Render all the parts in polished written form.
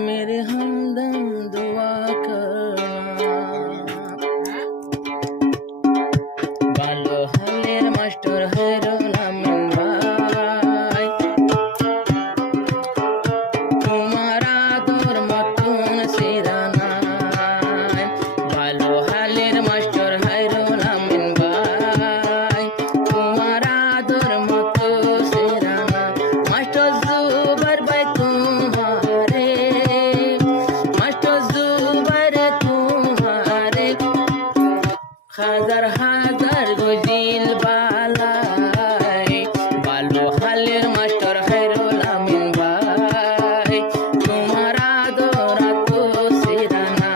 मेरे हमदम दुआ करना ভালো হালের মাস্টার হায়রুল আমিন ভাই তোমার আদর মতন সেরা নাই ভালো হালের মাস্টার হায়রুল আমিন ভাই তোমার আদর মতো সেরা না মাস্টার জুবার ভাই তোমারে মাস্টার জুবার তোমারে হাজার হাজার গজিল বালাই ভালো হালের মাস্টার হায়রুল আমিন ভাই তোমার আদর তো সেরা না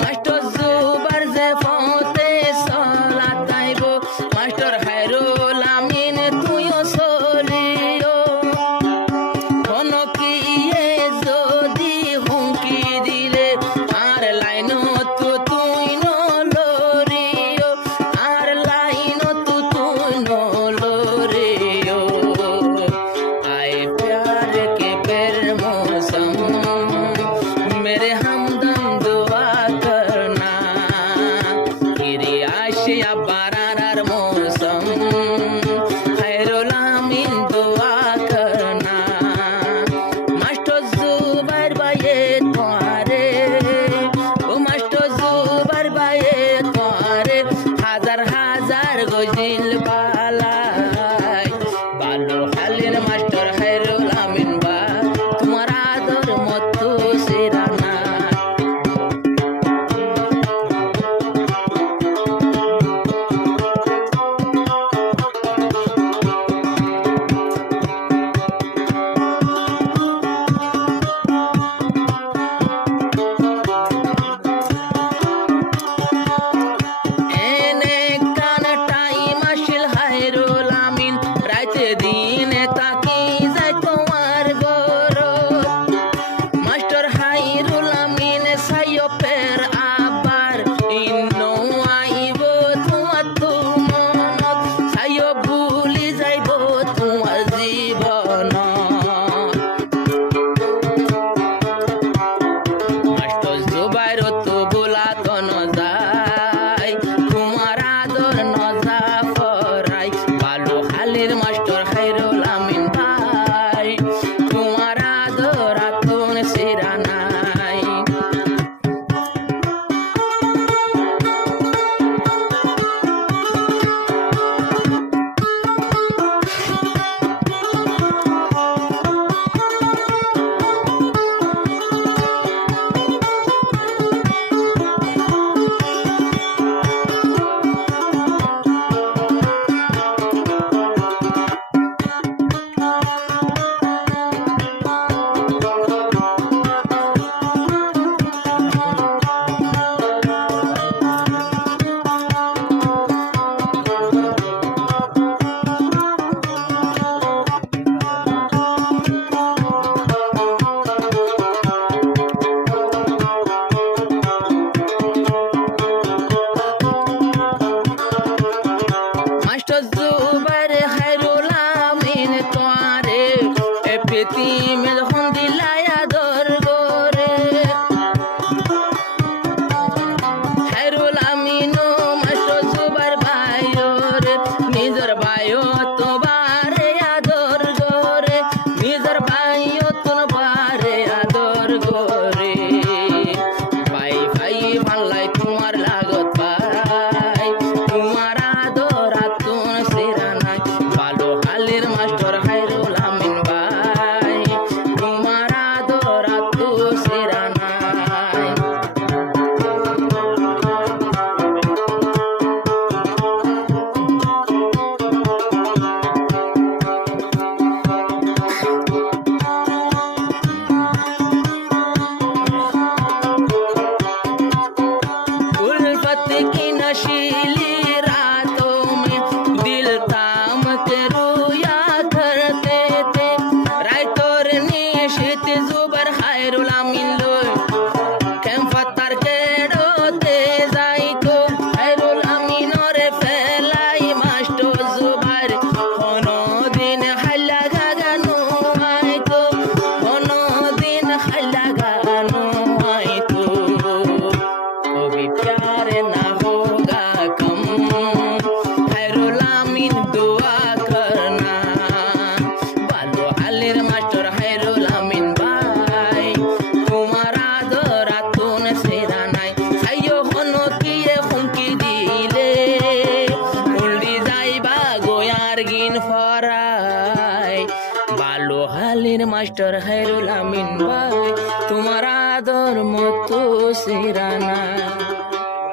মাস্টার জুবার যে ফতে সলাতাইব মাস্টার হায়রুল আমিন তুইও সলিও হনকিয়ে যদি হুমকি দিলে আর লাইন তো তুই নলরিও আর লাইন তো তুই নলরিও आए प्यार के पेर मौसम मेरे हमदम दुआ करना गिरी आशिया बारार मौसम हायरुल आमीन दुआ करना मास्टर जुबार बाये तुम्हारे ओ मास्टर जुबार बाये तुम्हारे हाजार हाजार गजिल बालाई ভালো হালের মাস্টার হায়রুল আমিন ভাই তোমার আদর মতো সেরা না এনে কানা টাইম আসিল হায়রুল আমিন রাইতে দিনে তাকি যায় তোমার গরত মাস্টার হায়রুল আমিন সাইও পের আবার ইন্নো আইব তোমার মনত সাইও ভুলি যাইব তোমার জীবন মাস্টার জুবাইর তো বোলাত ন যায় তোমার আদর ন যা ফরাই ভালো হালের মাস্টার হায়রুল আমিন ভাই তোমার আদর আতন সেরা নাই মাস্টার জুবাইর হায়রুল আমিন তোমারে এ পৃথিবী যখন দিলাই আদর গোরে হায়রুল আমিন মাস্টার জুবাইর ভাইরে নিজের ভাইও তোমারে আদর গোরে নিজের ভাইও তোমারে আদর গোরে ভাই ভাই ভাল্লাই তোমার লাগত ভাই তোমার আদর আতুন সেরা নাই ভালো হালের মাস্টার হায়রুল আমিন ভাই মাস্টার হায়রুল আমিন ভাই, তোমার আদর মতো সিরানা।